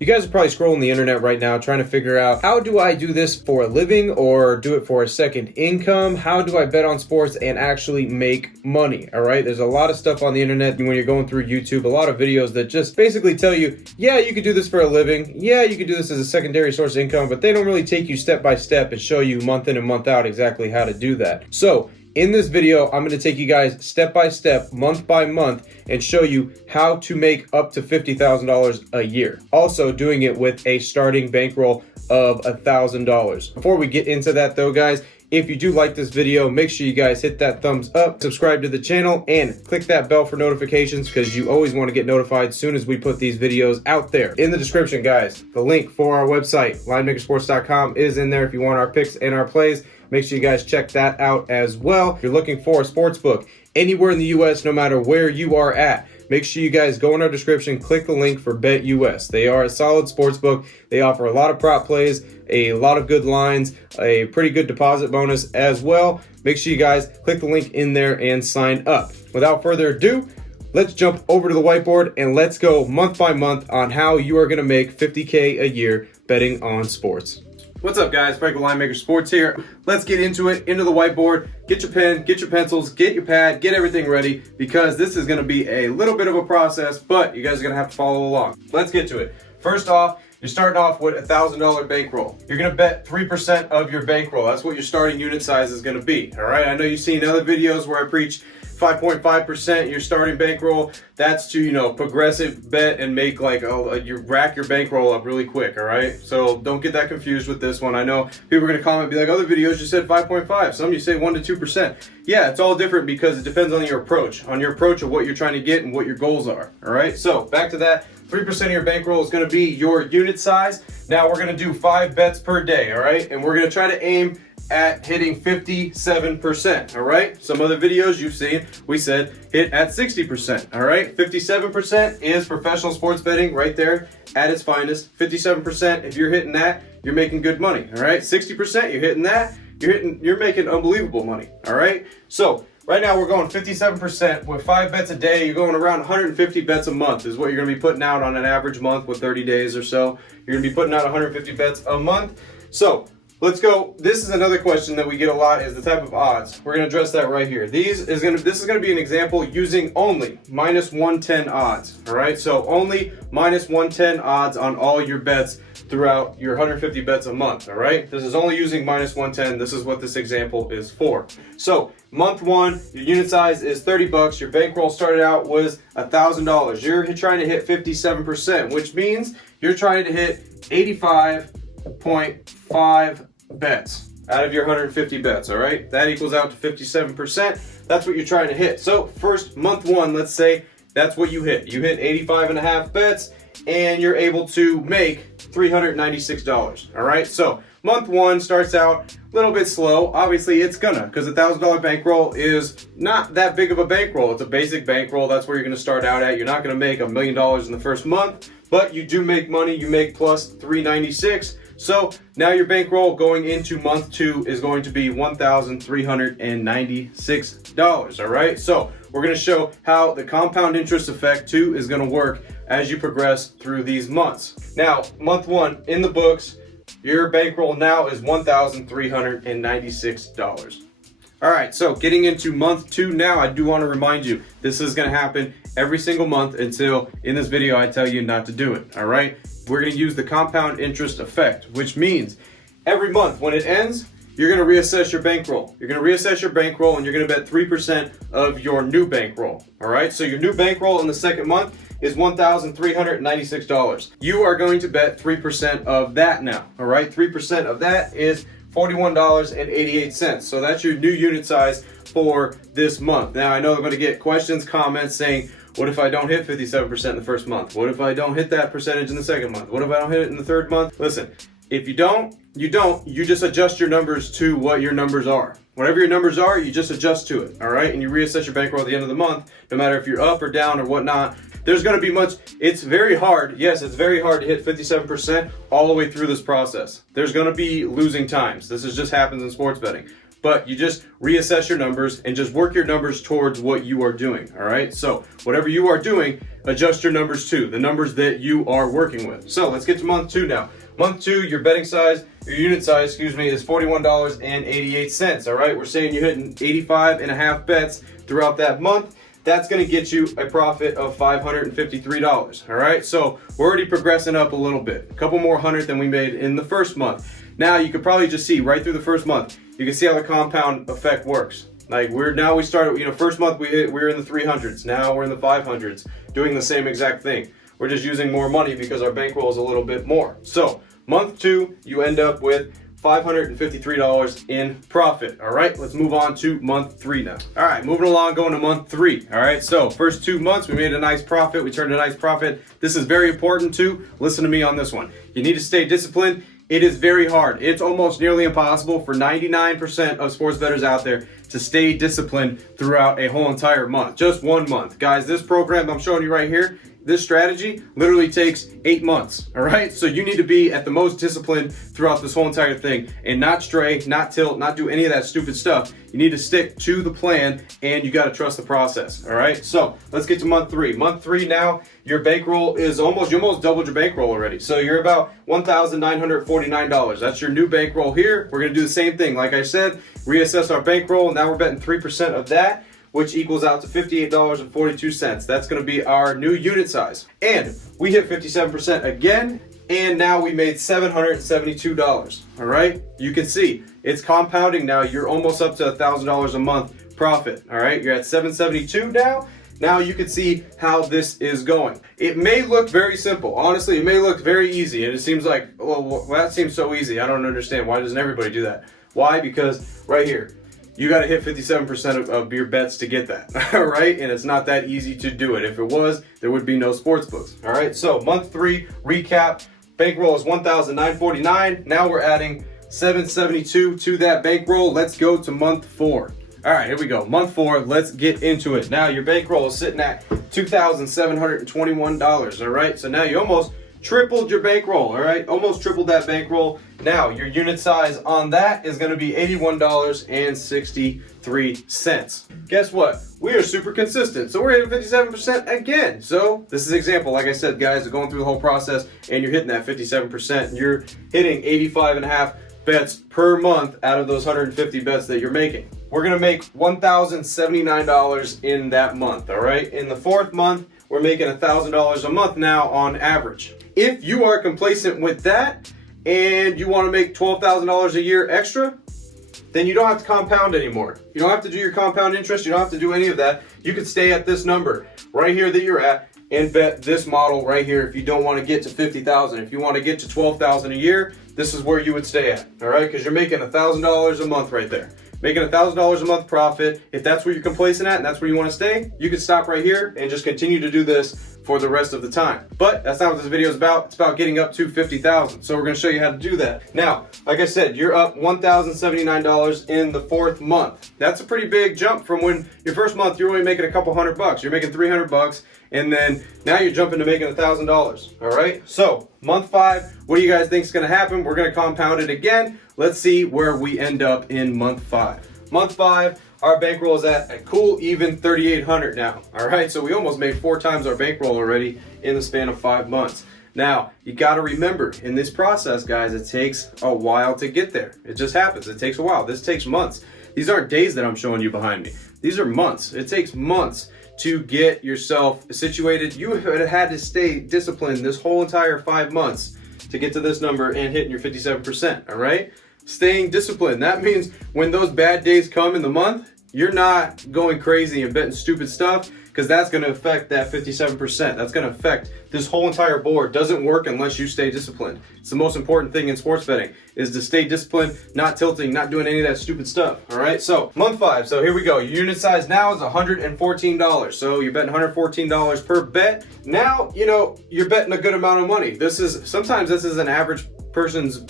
You guys are probably scrolling the internet right now trying to figure out, how do I do this for a living or do it for a second income? How do I bet on sports and actually make money? All right, there's a lot of stuff on the internet when you're going through YouTube, a lot of videos that just basically tell you, yeah, you could do this for a living. Yeah, you could do this as a secondary source of income, but they don't really take you step by step and show you month in and month out exactly how to do that. So in this video, I'm going to take you guys step by step, month by month, and show you how to make up to $50,000 a year. Also doing it with a starting bankroll of $1,000. Before we get into that though, guys, if you do like this video, make sure you guys hit that thumbs up, subscribe to the channel, and click that bell for notifications because you always want to get notified as soon as we put these videos out there. In the description, guys, the link for our website, linemakersports.com, is in there if you want our picks and our plays. Make sure you guys check that out as well. If you're looking for a sports book anywhere in the US, no matter where you are at, make sure you guys go in our description, click the link for Bet US. They are a solid sports book. They offer a lot of prop plays, a lot of good lines, a pretty good deposit bonus as well. Make sure you guys click the link in there and sign up. Without further ado, let's jump over to the whiteboard and let's go month by month on how you are going to make $50K a year betting on sports. What's up, guys? Frank with Linemaker Sports here. Let's get into it, into the whiteboard. Get your pen, get your pencils, get your pad, get everything ready because this is going to be a little bit of a process, but you guys are going to have to follow along. Let's get to it. First off, you're starting off with a $1,000 bankroll. You're going to bet 3% of your bankroll. That's what your starting unit size is going to be. All right. I know you've seen other videos where I preach 5.5% your starting bankroll. That's to, progressive bet and make like you rack your bankroll up really quick. All right. So don't get that confused with this one. I know people are going to comment and be like, other videos you said 5.5. Some you say 1 to 2%. Yeah, it's all different because it depends on your approach of what you're trying to get and what your goals are. All right. So back to that. 3% of your bankroll is going to be your unit size. Now we're going to do 5 bets per day. All right. And we're going to try to aim at hitting 57%, all right? Some other videos you've seen, we said hit at 60%, all right? 57% is professional sports betting right there at its finest. 57%, if you're hitting that, you're making good money, all right? 60%, you're hitting that, you're making unbelievable money, all right? So right now we're going 57% with 5 bets a day. You're going around 150 bets a month is what you're gonna be putting out on an average month with 30 days or so. You're gonna be putting out 150 bets a month. So let's go. This is another question that we get a lot, is the type of odds. We're going to address that right here. This is going to be an example using only minus 110 odds. All right. So only minus 110 odds on all your bets throughout your 150 bets a month. All right. This is only using minus 110. This is what this example is for. So month one, your unit size is 30 bucks. Your bankroll started out was $1,000. You're trying to hit 57%, which means you're trying to hit 85.5 bets out of your 150 bets, all right? That equals out to 57%. That's what you're trying to hit. So first, month one, let's say that's what you hit. You hit 85.5 bets and you're able to make $396, all right? So month one starts out a little bit slow. Obviously it's gonna, because $1,000 bankroll is not that big of a bankroll. It's a basic bankroll. That's where you're gonna start out at. You're not gonna make $1 million in the first month, but you do make money. You make plus $396. So now your bankroll going into month two is going to be $1,396, all right? So we're going to show how the compound interest effect too is going to work as you progress through these months. Now, month one in the books, your bankroll now is $1,396. All right, so getting into month two now, I do want to remind you, this is going to happen every single month until in this video I tell you not to do it, all right? We're going to use the compound interest effect, which means every month when it ends, you're going to reassess your bankroll. You're going to reassess your bankroll and you're going to bet 3% of your new bankroll, all right? So your new bankroll in the second month is $1,396. You are going to bet 3% of that now, all right? 3% of that is $41.88. So that's your new unit size for this month. Now, I know I'm going to get questions, comments saying, what if I don't hit 57% in the first month? What if I don't hit that percentage in the second month? What if I don't hit it in the third month? Listen, if you don't, you don't. You just adjust your numbers to what your numbers are. Whatever your numbers are, you just adjust to it, all right? And you reassess your bankroll at the end of the month, no matter if you're up or down or whatnot. There's going to be it's very hard. Yes, it's very hard to hit 57% all the way through this process. There's going to be losing times. This just happens in sports betting. but you just reassess your numbers and just work your numbers towards what you are doing, all right? So whatever you are doing, adjust your numbers to the numbers that you are working with. So let's get to month 2 now. Month 2, your betting size, your unit size, excuse me, is $41.88, all right? We're saying you're hitting 85.5 bets throughout that month. That's gonna get you a profit of $553, all right? So we're already progressing up a little bit, a couple more hundred than we made in the first month. Now you could probably just see right through the first month, you can see how the compound effect works. Like we started, first month we were in the 300s, now we're in the 500s, doing the same exact thing. We're just using more money because our bankroll is a little bit more. So month 2, you end up with $553 in profit. All right, let's move on to month 3 now. All right, moving along, going to month 3. All right, so first 2 months, we made a nice profit. We turned a nice profit. This is very important too. Listen to me on this one. You need to stay disciplined. It is very hard. It's almost nearly impossible for 99% of sports bettors out there to stay disciplined throughout a whole entire month, just 1 month. Guys, this program I'm showing you right here, this strategy literally takes 8 months, all right? So you need to be at the most disciplined throughout this whole entire thing and not stray, not tilt, not do any of that stupid stuff. You need to stick to the plan and you gotta trust the process, all right? So let's get to month 3. Month 3 now, your bankroll is you almost doubled your bankroll already. So you're about $1,949. That's your new bankroll here. We're gonna do the same thing. Like I said, reassess our bankroll. Now we're betting 3% of that, which equals out to $58.42. That's gonna be our new unit size. And we hit 57% again, and now we made $772, all right? You can see, it's compounding now. You're almost up to $1,000 a month profit, all right? You're at 772 now. Now you can see how this is going. It may look very simple. Honestly, it may look very easy, and it seems like, well, that seems so easy. I don't understand. Why doesn't everybody do that? Why? Because right here, you got to hit 57% of your bets to get that, all right? And it's not that easy to do it. If it was, there would be no sports books, all right? So month 3, recap, bankroll is $1,949. Now we're adding $772 to that bankroll. Let's go to month 4. All right, here we go. Month 4, let's get into it. Now your bankroll is sitting at $2,721, all right? So now you almost tripled your bankroll, all right? Almost tripled that bankroll. Now, your unit size on that is gonna be $81.63. Guess what? We are super consistent. So we're hitting 57% again. So this is an example, like I said, guys, going through the whole process and you're hitting that 57% and you're hitting 85.5 bets per month out of those 150 bets that you're making. We're gonna make $1,079 in that month, all right? In the 4th month, we're making $1,000 a month now on average. If you are complacent with that and you want to make $12,000 a year extra, then you don't have to compound anymore. You don't have to do your compound interest. You don't have to do any of that. You could stay at this number right here that you're at and bet this model right here if you don't want to get to 50,000. If you want to get to 12,000 a year, this is where you would stay at, all right? Because you're making $1,000 a month right there. Making $1,000 a month profit. If that's where you're complacent at and that's where you want to stay, you can stop right here and just continue to do this for the rest of the time. But that's not what this video is about. It's about getting up to 50,000. So we're going to show you how to do that. Now, like I said, you're up $1,079 in the 4th month. That's a pretty big jump from when your first month you're only making a couple $100. You're making $300, and then now you're jumping to making $1,000. All right. So month 5, what do you guys think is going to happen? We're going to compound it again. Let's see where we end up in month 5. Month 5. Our bankroll is at a cool even 3,800 now. All right, so we almost made 4 times our bankroll already in the span of 5 months. Now, you got to remember, in this process, guys, it takes a while to get there. It just happens. It takes a while. This takes months. These aren't days that I'm showing you behind me. These are months. It takes months to get yourself situated. You have had to stay disciplined this whole entire 5 months to get to this number and hitting your 57%, all right? Staying disciplined. That means when those bad days come in the month, you're not going crazy and betting stupid stuff, because that's going to affect that 57%. That's going to affect this whole entire board. Doesn't work unless you stay disciplined. It's the most important thing in sports betting, is to stay disciplined, not tilting, not doing any of that stupid stuff. All right, so month 5. So here we go. Your unit size now is $114. So you're betting $114 per bet. Now, you know, you're betting a good amount of money. Sometimes this is an average person's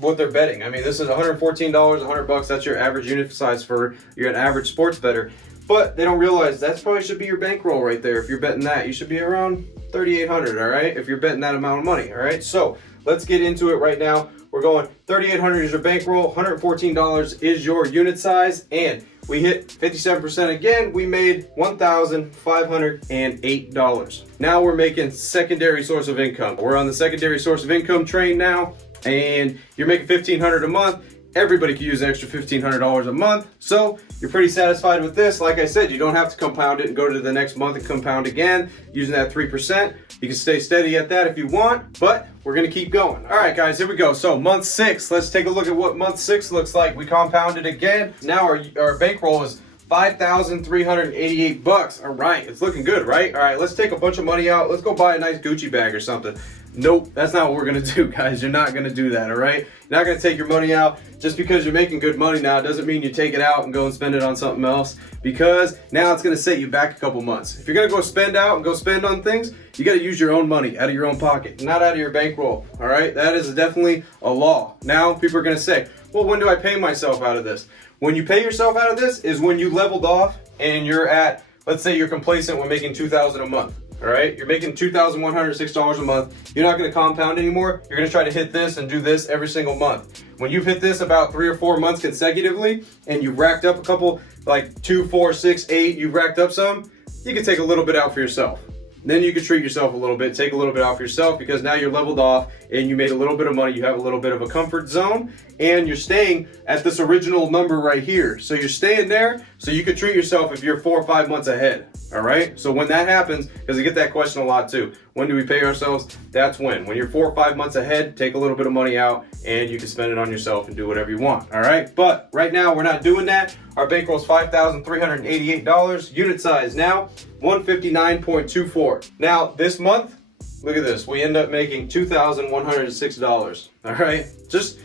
what they're betting. I mean, this is $114, $100. That's your average unit size for you're an average sports better. But they don't realize that probably should be your bankroll right there. If you're betting that, you should be around $3,800, all right? If you're betting that amount of money, all right? So let's get into it right now. We're going $3,800 is your bankroll, $114 is your unit size, and we hit 57% again. We made $1,508. Now we're making secondary source of income. We're on the secondary source of income train now, and you're making $1,500 a month. Everybody can use an extra $1,500 a month. So you're pretty satisfied with this. Like I said, you don't have to compound it and go to the next month and compound again using that 3%. You can stay steady at that if you want, but we're gonna keep going. All right, guys, here we go. So month 6, let's take a look at what month 6 looks like. We compounded again. Now our bankroll is $5,388. All right, it's looking good, right? All right, let's take a bunch of money out. Let's go buy a nice Gucci bag or something. Nope, that's not what we're gonna do, guys. You're not gonna do that, all right? You're not gonna take your money out. Just because you're making good money now doesn't mean you take it out and go and spend it on something else, because now it's gonna set you back a couple months. If you're gonna go spend out and go spend on things, you gotta use your own money out of your own pocket, not out of your bankroll, all right? That is definitely a law. Now, people are gonna say, well, when do I pay myself out of this? When you pay yourself out of this is when you leveled off and you're at, let's say you're complacent with making $2,000 a month. All right, you're making $2,106 a month. You're not going to compound anymore. You're going to try to hit this and do this every single month. When you've hit this about 3 or 4 months consecutively, and you've racked up a couple, like 2, 4, 6, 8, you've racked up some, you can take a little bit out for yourself. Then you can treat yourself a little bit, take a little bit out for yourself, because now you're leveled off and you made a little bit of money. You have a little bit of a comfort zone, and you're staying at this original number right here. So you're staying there, so you can treat yourself if you're 4 or 5 months ahead. All right. So when that happens, because I get that question a lot too, when do we pay ourselves? That's when you're 4 or 5 months ahead, take a little bit of money out and you can spend it on yourself and do whatever you want. All right. But right now we're not doing that. Our bankroll is $5,388. Unit size now 159.24. Now this month, look at this. We end up making $2,106. All right. Just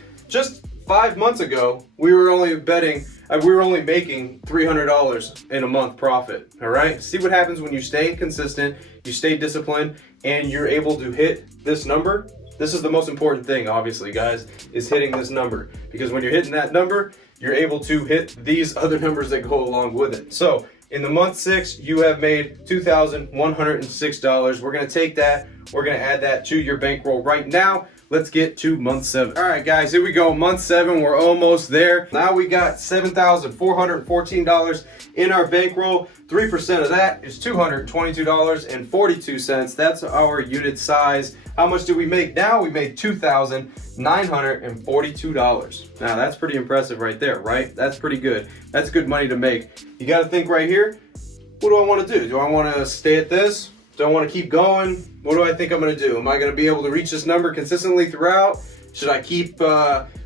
5 months ago, we were only making $300 in a month profit. All right. See what happens when you stay consistent, you stay disciplined, and you're able to hit this number. This is the most important thing, obviously, guys, is hitting this number, because when you're hitting that number, you're able to hit these other numbers that go along with it. So in the month 6, you have made $2,106. We're going to take that. We're going to add that to your bankroll right now. Let's get to month 7. All right, guys, here we go. Month 7, we're almost there. Now we got $7,414 in our bankroll. 3% of that is $222.42. That's our unit size. How much do we make now? We made $2,942. Now that's pretty impressive right there, right? That's pretty good. That's good money to make. You got to think right here, what do I want to do? Do I want to stay at this? Do I want to keep going? What do I think I'm going to do? Am I going to be able to reach this number consistently throughout? Should I keep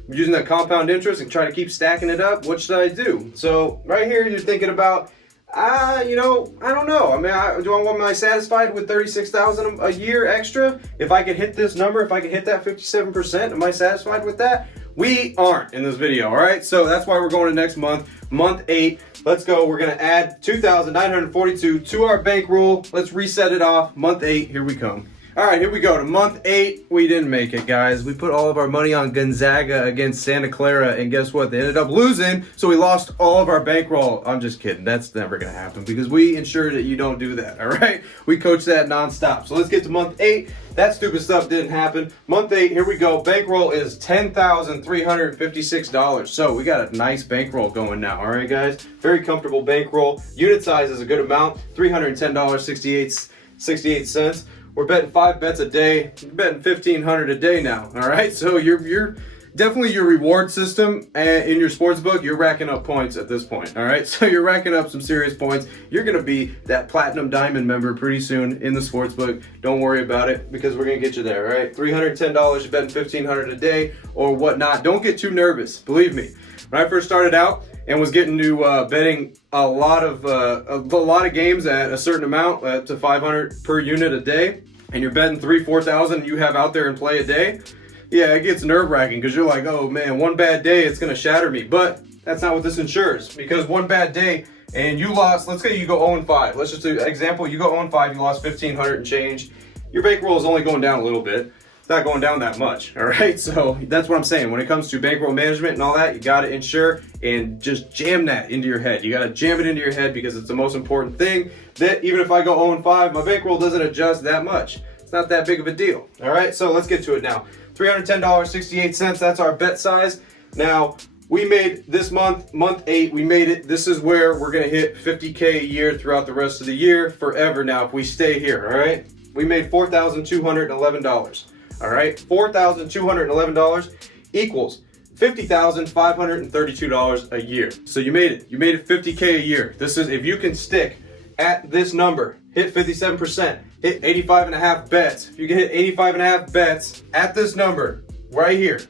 using that compound interest and try to keep stacking it up? What should I do? So right here, you're thinking about, I don't know. I mean, am I satisfied with $36,000 a year extra? If I could hit this number, if I could hit that 57%, am I satisfied with that? We aren't in this video, all right? So that's why we're going to next month, month 8. Let's go. We're going to add $2,942 to our bankroll. Let's reset it off. Month 8, here we come. All right, here we go to month 8. We didn't make it, guys. We put all of our money on Gonzaga against Santa Clara, and guess what? They ended up losing, so we lost all of our bankroll. I'm just kidding. That's never going to happen, because we ensure that you don't do that, all right? We coach that nonstop. So let's get to month 8. That stupid stuff didn't happen. Month 8, here we go. Bankroll is $10,356. So we got a nice bankroll going now, all right, guys? Very comfortable bankroll. Unit size is a good amount, $310.68. We're betting 5 bets a day. You're betting $1,500 a day now. All right, so you're definitely your reward system in your sports book. You're racking up points at this point. All right, so you're racking up some serious points. You're gonna be that platinum diamond member pretty soon in the sports book. Don't worry about it, because we're gonna get you there. All right, $310. You're betting $1,500 a day or whatnot. Don't get too nervous. Believe me, when I first started out and was getting to betting a lot of games at a certain amount, up to $500 per unit a day, and you're betting 3,000-4,000 you have out there and play a day, yeah, it gets nerve-wracking, because you're like, oh man, one bad day, it's gonna shatter me. But that's not what this ensures, because one bad day and you lost, let's say you go 0-5. Let's just do an example, you go 0-5, you lost $1,500 and change. Your bankroll is only going down a little bit. it's not going down that much, all right? So that's what I'm saying. When it comes to bankroll management and all that, you gotta ensure and just jam that into your head. You gotta jam it into your head because it's the most important thing, that even if I go 0-5, my bankroll doesn't adjust that much. It's not that big of a deal, all right? So let's get to it now. $310.68, that's our bet size. Now, we made this month 8, we made it. This is where we're gonna hit 50K a year throughout the rest of the year, forever now, if we stay here, all right? We made $4,211. All right, $4,211 equals $50,532 a year. So you made it. You made it 50K a year. This is, if you can stick at this number, hit 57%, hit 85.5 bets. If you can hit 85.5 bets at this number right here,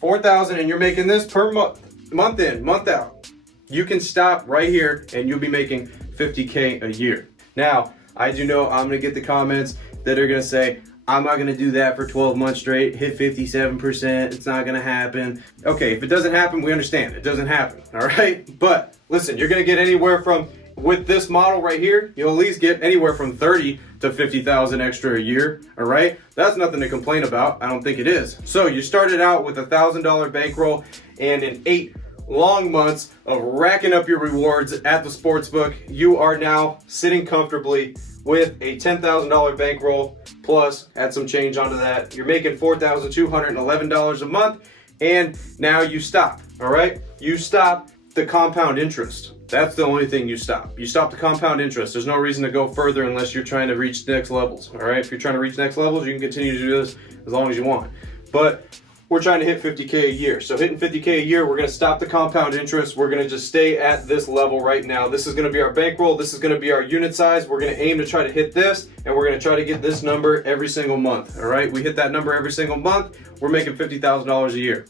4,000, and you're making this per month, month in, month out, you can stop right here and you'll be making 50K a year. Now, I do know I'm gonna get the comments that are gonna say, I'm not gonna do that for 12 months straight, hit 57%, it's not gonna happen. Okay, if it doesn't happen, we understand, it doesn't happen, all right? But listen, you're gonna get anywhere from, with this model right here, you'll at least get anywhere from 30 to 50,000 extra a year, all right? That's nothing to complain about, I don't think it is. So you started out with a $1,000 bankroll, and in 8 long months of racking up your rewards at the sportsbook, you are now sitting comfortably with a $10,000 bankroll, plus add some change onto that. You're making $4,211 a month, and now you stop, all right? You stop the compound interest. That's the only thing you stop. You stop the compound interest. There's no reason to go further unless you're trying to reach next levels, all right? If you're trying to reach next levels, you can continue to do this as long as you want. But we're trying to hit 50K a year. So hitting 50K a year, we're gonna stop the compound interest. We're gonna just stay at this level right now. This is gonna be our bankroll. This is gonna be our unit size. We're gonna aim to try to hit this, and we're gonna try to get this number every single month, all right? We hit that number every single month, we're making $50,000 a year.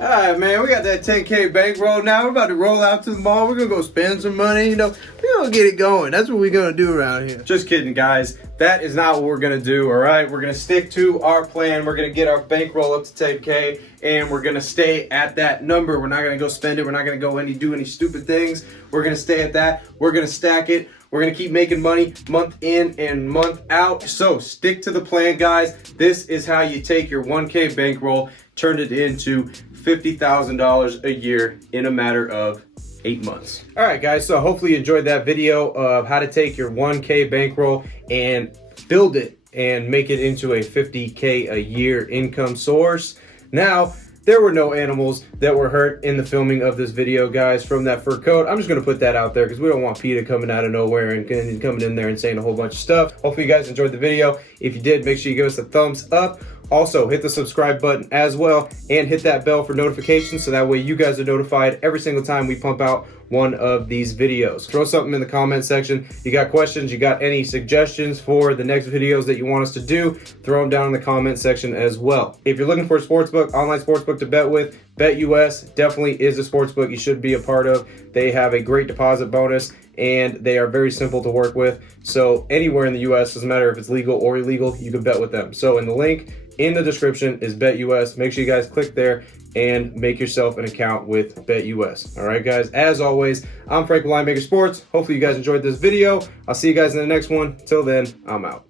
All right, man, we got that 10K bankroll now. We're about to roll out to the mall. We're gonna go spend some money, you know. We're gonna get it going. That's what we're gonna do around here. Just kidding, guys. That is not what we're gonna do, all right? We're gonna stick to our plan. We're gonna get our bankroll up to 10K, and we're gonna stay at that number. We're not gonna go spend it. We're not gonna go do any stupid things. We're gonna stay at that. We're gonna stack it. We're gonna keep making money month in and month out. So stick to the plan, guys. This is how you take your 1K bankroll, turn it into $50,000 a year in a matter of 8 months. All right, guys, so hopefully you enjoyed that video of how to take your 1K bankroll and build it and make it into a 50K a year income source. Now, there were no animals that were hurt in the filming of this video, guys, from that fur coat. I'm just gonna put that out there because we don't want PETA coming out of nowhere and coming in there and saying a whole bunch of stuff. Hopefully you guys enjoyed the video. If you did, make sure you give us a thumbs up. Also, hit the subscribe button as well, and hit that bell for notifications so that way you guys are notified every single time we pump out one of these videos. Throw something in the comment section. You got questions, you got any suggestions for the next videos that you want us to do, throw them down in the comment section as well. If you're looking for a sportsbook, online sportsbook to bet with, BetUS definitely is a sportsbook you should be a part of. They have a great deposit bonus, and they are very simple to work with. So anywhere in the US, doesn't matter if it's legal or illegal, you can bet with them. So in the link in the description is BetUS. Make sure you guys click there and make yourself an account with BetUS. All right, guys, as always, I'm Frank with Linemaker Sports. Hopefully you guys enjoyed this video. I'll see you guys in the next one. Till then, I'm out.